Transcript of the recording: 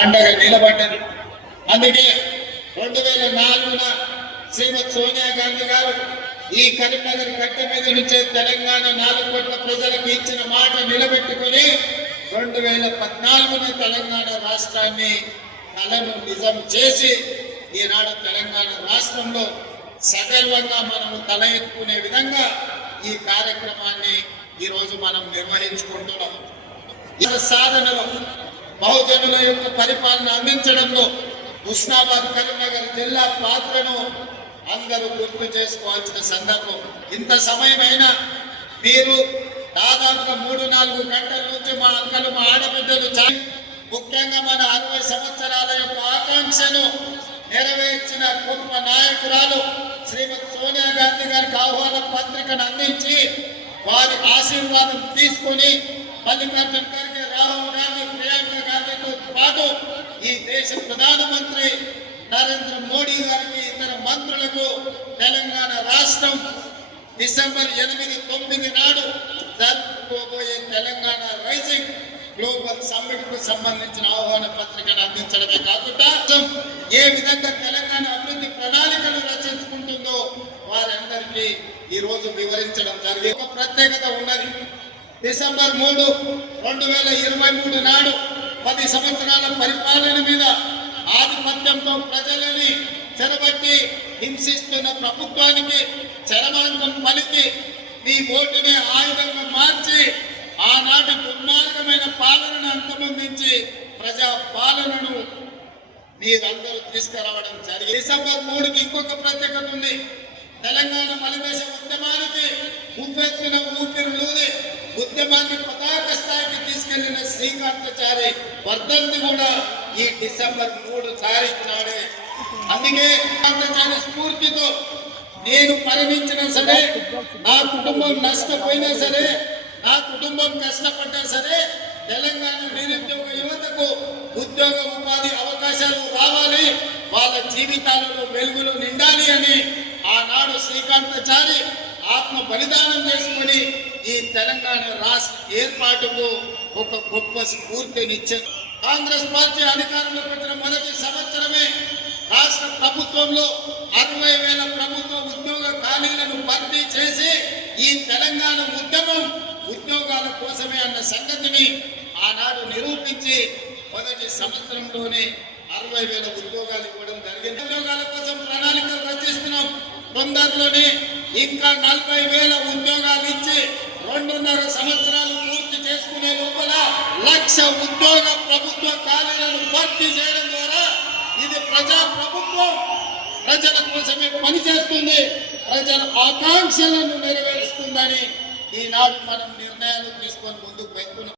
అండగా నిలబడ్డది. అందుకే 2004 శ్రీమతి సోనియా గాంధీ గారు ఈ కరీంనగర్ గడ్డ మీద నుంచే తెలంగాణ 4 కోట్ల ప్రజలకు ఇచ్చిన మాట నిలబెట్టుకుని 2014 తెలంగాణ రాష్ట్రాన్ని కలను నిజం చేసి ఈనాడు తెలంగాణ రాష్ట్రంలో సగర్వంగా మనము తల ఎత్తుకునే విధంగా ఈ కార్యక్రమాన్ని ఈరోజు మనం నిర్వహించుకుంటున్నాం. ఈ సాధనలో బహుజనుల యొక్క పరిపాలన అందించడంలో హుస్నాబాద్ కరీంనగర్ జిల్లా పాత్రను అందరూ గుర్తు చేసుకోవాల్సిన సందర్భం. ఇంత సమయమైనా మీరు దాదాపుగా 3-4 గంటల నుంచి మా అక్కలు మా ఆడబిడ్డలు ముఖ్యంగా మన 60 సంవత్సరాల యొక్క ఆకాంక్షను నెరవేర్చిన గొప్ప నాయకురాలు శ్రీమతి సోనియా గాంధీ గారికి ఆహ్వాన పత్రికను అందించి వారి ఆశీర్వాదం తీసుకుని మల్లికార్జున ఖర్గే, రాహుల్ గాంధీ, ప్రియాంక గాంధీతో పాటు ఈ దేశ ప్రధానమంత్రి నరేంద్ర మోడీ గారికి, ఇతర మంత్రులకు తెలంగాణ రాష్ట్రం డిసెంబర్ 8-9 నాడు జరుపుకోబోయే తెలంగాణ రైజింగ్ గ్లోబల్ సమ్మిట్ కు సంబంధించిన ఆహ్వాన పత్రికను అందించడమే కాకుండా ఏ విధంగా తెలంగాణ అభివృద్ధి ప్రణాళికలు రచించుకుంటుందో వారందరికీ ఈ రోజు వివరించడం జరిగింది. ఒక ప్రత్యేకత ఉన్నది. డిసెంబర్ 3, 2023 నాడు 10 సంవత్సరాల పరిపాలన మీద ఆధిపత్యంతో ప్రజలని చెరబట్టి హింసిస్తున్న ప్రభుత్వానికి చరమాంకం పలికి మీ ఓటుని ఆయుధంగా మార్చి ఆనాటి దుర్మార్గమైన పాలనను అంతమొందించి ప్రజా పాలనను మీరందరూ తీసుకురావడం జరిగింది. డిసెంబర్ 3కి ఇంకొక ప్రత్యేకత ఉంది. తెలంగాణ మలిదేశ ఉద్యమానికి ఉవ్వెత్తున ఊపిరులూది ఉద్యమాన్ని పతాక స్థాయికి తీసుకెళ్లిన శ్రీకాంతాచారి వర్ధంతి కూడా ఈ డిసెంబర్ 3 తారీఖు నాడే. అందుకే శ్రీకాంతాచారి స్ఫూర్తితో నేను మరణించినా సరే, నా కుటుంబం నష్టపోయినా సరే, నా కుటుంబం కష్టపడ్డా సరే, తెలంగాణ నిరుద్యోగ యువతకు ఉద్యోగ ఉపాధి అవకాశాలు రావాలి, వాళ్ళ జీవితాలలో వెలుగులు నిండాలి అని ఆనాడు శ్రీకాంతాచారి ఆత్మ బలిదానం చేసుకుని ఈ తెలంగాణ రాష్ట్ర ఏర్పాటుకు ఒక గొప్ప స్ఫూర్తినిచ్చారు. కాంగ్రెస్ పార్టీ అధికారంలోకి వచ్చిన మొదటి సంవత్సరమే రాష్ట్ర ప్రభుత్వంలో 60,000 ప్రభుత్వ ఉద్యోగ ఖాళీలను భర్తీ చేసి ఈ తెలంగాణ ఉద్యమం ఉద్యోగాల కోసమే అన్న సంగతిని ఆనాడు నిరూపించి మొదటి సంవత్సరంలోనే 60,000 ఉద్యోగాలు ఇవ్వడం జరిగింది. ఉద్యోగాల కోసం ప్రణాళికలు రచిస్తున్నాం. తొందరలోనే ఇంకా 40,000 ఉద్యోగాలు ఇచ్చి 2.5 సంవత్సరాలు పూర్తి చేసుకునే లోపల 1,00,000 ఉద్యోగ ప్రభుత్వ ఖాళీలను భర్తీ చేయడం ద్వారా ఇది ప్రజా ప్రభుత్వం ప్రజల కోసమే పనిచేస్తుంది, ప్రజల ఆకాంక్షలను నెరవేరుస్తుందని ఈనాడు మనం నిర్ణయాలు తీసుకొని ముందుకు వెళ్తున్నాం.